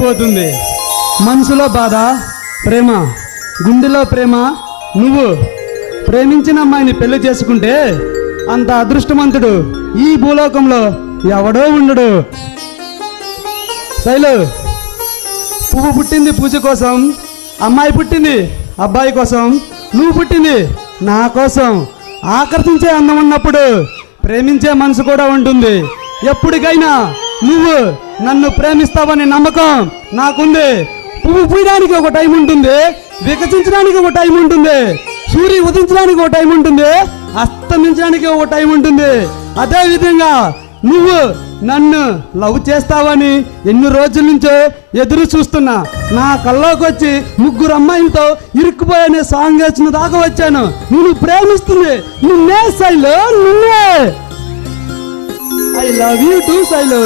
పోతుంది. మనసులో బాధ, ప్రేమ, గుండెలో ప్రేమ. నువ్వు ప్రేమించిన అమ్మాయిని పెళ్లి చేసుకుంటే అంత అదృష్టవంతుడు ఈ భూలోకంలో ఎవడో ఉండడు. శైలు, పువ్వు పుట్టింది పూజ కోసం, అమ్మాయి పుట్టింది అబ్బాయి కోసం, నువ్వు పుట్టింది నా కోసం. ఆకర్షించే అందం ఉన్నప్పుడు ప్రేమించే మనసు కూడా ఉంటుంది. ఎప్పటికైనా నువ్వు నన్ను ప్రేమిస్తావని నమ్మకం నాకుంది. పువ్వు పూయడానికి ఒక టైం ఉంటుంది, వికసించడానికి ఒక టైం ఉంటుంది, సూర్యుడు ఉదించడానికి ఒక టైం ఉంటుంది, అస్తమించడానికి ఒక టైం ఉంటుంది. అదే విధంగా నువ్వు నన్ను లవ్ చేస్తావని ఎన్ని రోజుల నుంచో ఎదురు చూస్తున్నా. నా కల్లోకి వచ్చి 3 అమ్మాయిలతో ఇరుక్కుపోయనే సాంగ్ వేసిన దాకా వచ్చాను. నువ్వు ప్రేమిస్తుంది నిన్నే శైలు, నిన్నే. I love you two Shailu.